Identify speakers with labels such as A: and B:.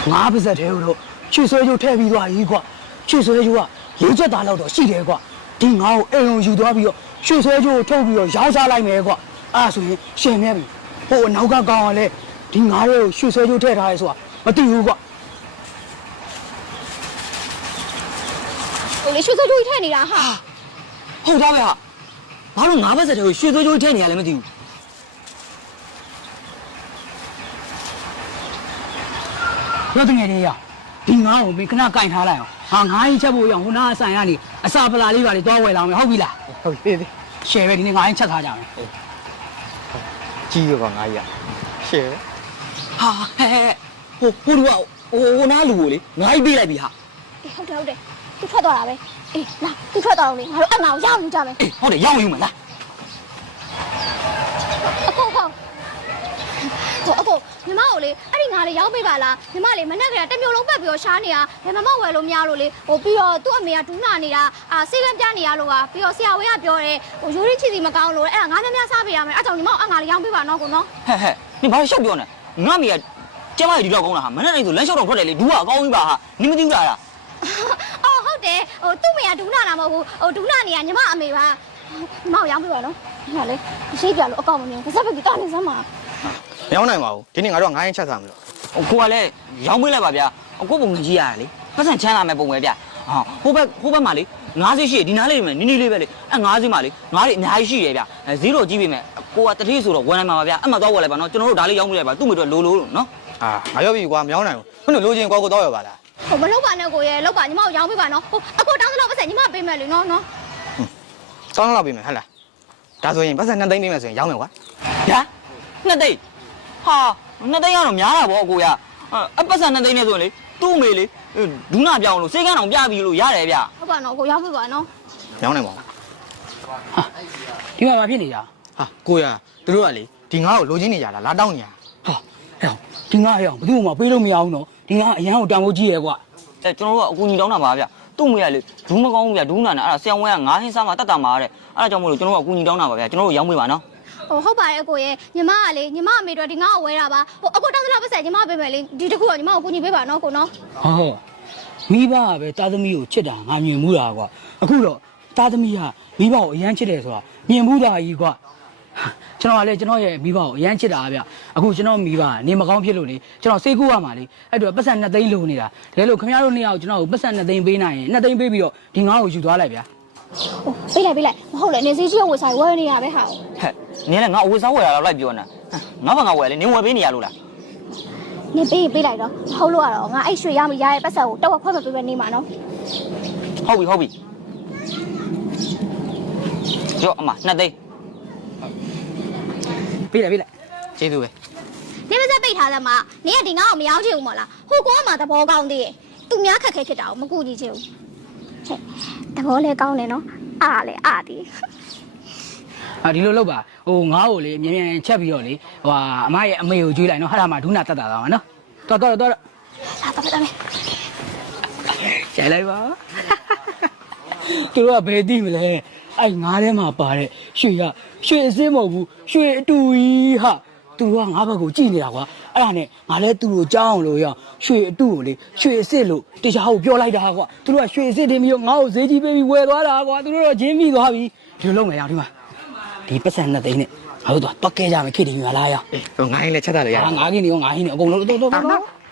A: ငါပါစက်သေးလို့ရွှေဆွဲကျိုးထည့်ပြီးသွားပြီကွာရွှေဆွဲကျိုးက၄ချက်သားလောက်တော့ရှိတယ်ကွာဒီငါ့ကိုအိမ်ုံယူသွားပြီးတော့ရွှေဆွဲကျိုးကိုထုတ်ပြီးတော့ရောင်းစားလိုက်မယ်ကွာအဲ့ဆိုရင်ရှင်မြဲပြီဟိုနောက်ကကောင်းအောင်လဲဒီငါ့ကိုရွှေဆွဲကျိုးထည့်ထားရဲဆိုတာမသိဘူးကွာ
B: ဟိုလေရွှေစိုးကျိုးထည့်နေတာဟာ
A: ဟုတ်သားပဲဟာဘာလို့ငါပါစက်သေးကိုရွှေဆွဲကျိုးထည့်နေရလဲမသိဘူးတော့တကယ်ကြီးရဒီငါ့ကိုမင်းခဏကင်ထားလိုက်အောင်ဟာငါးရင်ချက်ဖို့ရအောင်ဟိုနာအဆိုင်ကနေအစာပလာလေးပါလေတွားဝယ်လာမယ်ဟုတ်ပြီလားဟုတ်ပြီရှယ်ပဲဒီနေ့ငါးရင်ချက်ထားကြမယ်
C: ကြီးရောငါကြီးရှယ်
A: ဟာဟဲ့ဟိုနာလူကိုလေငါးကြီးပေးလိုက်ပြီဟာ
B: အေးဟုတ်တယ်သူထွက်သွားတာပဲအေးလာသူထွက်သွားတော့လေငါတို့အငါကိုရောက်ယူကြမယ်
A: အေးဟုတ်တယ်ရောက်ယူမယ်လား
B: အခုညီမကိုလေအဲ့ဒီငါလေးရောက်ပေးပါလားညီမလေးမနဲ့ကတမျိုးလုံးပတ်ပြီးတော့ရှားနေတာဘယ်မှမဝယ်လို့မရလို့လေဟိုပြီးတော့သူ့အမေကဒူးနာနေတာဆေးကမ်းပြနေရလို့ကပြီးတော့ဆရာဝန်ကပြောတယ်ဟိုရိုးရီချီစီမကောင်းလို့အဲ့ဒါငါများများစားပေးရမယ်အဲ့ကြောင့်ညီမကိုအငါလေးရောက်ပေးပါနော်ကိုနော်
A: ဟဲ့နင်ဘာရှောက်ပြောနေငါမေကကျမကြီးဒီတော့ကောင်းလားဟာမနဲ့နိုင်ဆိုလမ်းလျှောက်တော့ထွက်တယ်လေဒူးကအကောင်းကြီးပါဟာနင်မသိဘူးလား
B: အော်ဟုတ်တယ်ဟိုသူ့မေကဒူးနာတာမဟုတ်ဘူးဟိုဒူးနာနေရညီမအမေပါညီမကိုရောက်ပေးပါနော်ညီမလေးရှိပြလို့အကောင့်မမြင်ဘူးစက်ပကီတာနေစမ်းပါ
C: မရောနိုင်ပါဘူးဒီနေ့ငါတို့9ရင်ချက်စားမလို့
A: ကိုကလည်းရောင်းပေးလိုက်ပါဗျာကိုပုံကြီးရတယ်လေပတ်စံချမ်းလာမဲ့ပုံပဲဗျာဟိုဘက်မှာလေ90ရှိဒီနားလေးနဲ့နီးနီးလေးပဲလေအဲ90မှာလေငါးလေးအများကြီးရှိတယ်ဗျာဇီးတော့ကြီးပြီမဲ့ကိုကတတိဆိုတော့ဝယ်နိုင်မှာပါဗျာအမှတ်တော့ဝယ်လိုက်ပါနော်ကျွန်တော်တို့ဒါလေးရောင်းပေးလိုက်ပါသူ့မိတော့လိုလို့နော်
C: ငါရောက်ပြီကွာမရောနိုင်ဘူးခုနလိုချင်ကိုတော့ရပါလား
B: ဟိုမလုပ်ပါနဲ့ကိုရဲ့လောက်ပါညီမကိုရောင်းပေးပါနော်ဟိုအခုတောင်းသလောက်ပတ်စံညီမပေးမယ်လေနော်
C: တောင်းလောက်ပေးမယ်ဟဲ့လားဒါဆိုရင်ပတ်စံ2သိန်းပေးမယ်ဆိုရင်ရောင်းမယ်ကွာ
A: ညာ2သိန်းဟာ2သိန်းကတော့များတာဗောကိုရအပတ်စံ2သိန်းနဲ့ဆိုရင်လေသူ့အမေလေဒူးနာပြောင်းလို့စေကန်းအောင်ပြပြီးလို့ရတယ်ဗျ
B: ဟုတ်ပါနော်ကိုရောက်ပြီပါနော်
C: ရောင်းနိုင်ပါဘူး
A: ဟာဒီမှာဘာဖြစ်နေကြ
C: ဟာကိုရသူတို့ကလေဒီငါ့ကိုလိုချင်နေကြလားလာတောင်းညာ
A: ဟာဟဲ့ဒီငါရအောင်ဘယ်သူမှပေးလို့မရအောင်နော်ဒီငါအရန်ကိုတန်ဖိုးကြီးရဲကွာကျွန်တော်တို့ကအကူညီတောင်းတာပါဗျသူ့အမေကလေဒူးမကောင်းဘူးဗျဒူးနာနဲ့အဲ့ဒါဆရာဝန်ကငါးဟင်းစားမှတတ်တာမှာတဲ့အဲ့ဒါကြောင့်မို့လို့ကျွန်တော်တို့ကအကူညီတောင်းတာပါဗျကျွန်တော်တို့ရောင်းပေးပါနော်
B: ဟုတ်ပါတယ်အကိုရဲ့ညီမကလေညီမအမေတို့ဒီငါ့ကိုဝဲတာပါဟိုအကိုတောင်းသလောက်ပတ်စံညီမပေးမယ်လေဒီတခုကညီမကိုကူညီပေးပါနော်ကိုနော်
A: ဟုတ်မိဘကပဲတာသမီးကိုချစ်တာငါမြင်မှုတာကွာအခုတော့တာသမီးကမိဘကိုအရန်ချစ်တယ်ဆိုတာမြင်မှုတာကြီးကွာကျွန်တော်ကလည်းကျွန်တော်ရဲ့မိဘကိုအရန်ချစ်တာဗျအခုကျွန်တော်မိဘကနေမကောင်းဖြစ်လို့လေကျွန်တော်စိတ်ကူးရမှာလေအဲ့တော့ပတ်စံ2သိန်းလိုနေတာဒါလို့ခင်ဗျားတို့နှစ်ယောက်ကျွန်တော်ကိုပတ်စံ2သိန်းပေးနိုင်ရင်2သိန်းပေးပြီးတော့ဒီငါ့ကိုယူသွားလိုက်ဗျာ
B: ပေးလိုက်မဟုတ်လေနေစည်းကြီးကိုဝယ်စားဝယ်နေရပဲဟာ
A: ဟဲ့နင်းလည်းငါအဝယ်စားဝယ်တာတော့လိုက်ပြောနေငါဘာငါဝယ်လေနင်းဝယ်ပေးနေရလို့လား
B: နေပေးလိုက်တော့ဟုတ်လို့ရတော့ငါအဲ့ရွှေရမရရဲ့ပတ်စံကိုတော့ခွဲမပေးပဲနေမှာနော်
A: ဟုတ်ပြီကြောအမ2သိန်းပေးလိုက်
C: ကျေးဇူးပဲ
B: နေမစက်ပိတ်ထားသမားနေကဒီငါ့ကိုမရောင်းချင်ဘူးမလားဟိုကောမှသဘောကောင်းသေးရဲ့သူများခက်ခဲဖြစ်တာကိုမကူညီချင်ဘူးသဘောလဲကောင်းတယ်နော်အားလဲအားဒီ
A: ဒီလိုလုပ်ပါဟိုငါ့ကိုလေအမြင်ချက်ပြီးတော့လေဟိုအမရဲ့အမေကိုကျွေးလိုက်နော်ဟာမှာဒုနာတက်တာသွားမှာနော်တော်
B: လာတော့
A: ကျန်လိုက်ပါသူတို့ကဘယ်သိမလဲအဲ့ငါးထဲမှာပါတဲ့ရွှေအစင်းမဟုတ်ဘူးရွှေအတူကြီးဟာသူတို့ကငါးဘက်ကိုကြည့်နေတာကွာအဲ့ဒါနဲ့ငါလည်းသူ့ကိုကြောင်းအောင်လို့ရရွှေအတူကိုလေရွှေအစ်စ်လို့တရားဟုတ်ပြောလိုက်တာကွာသူတို့ကရွှေအစ်စ်တင်ပြီးတော့ငါ့ကိုဈေးကြီးပေးပြီးဝယ်သွားတာကွာသူတို့တော့ဂျင်းပြီးသွားပြီဒီလိုလုပ်မယ်အောင်ဒီမှာဒီပတ်စံ2သိန်းနဲ့ငါတို့တော့တွက်ခဲ့ကြမယ်ခေတ္တညီမလားရ
C: ဟို9ရင်လည်းချက်တာလေရ
A: ငါးခင်းနေရော9ဟင်းနေအကုန်လုံးတော့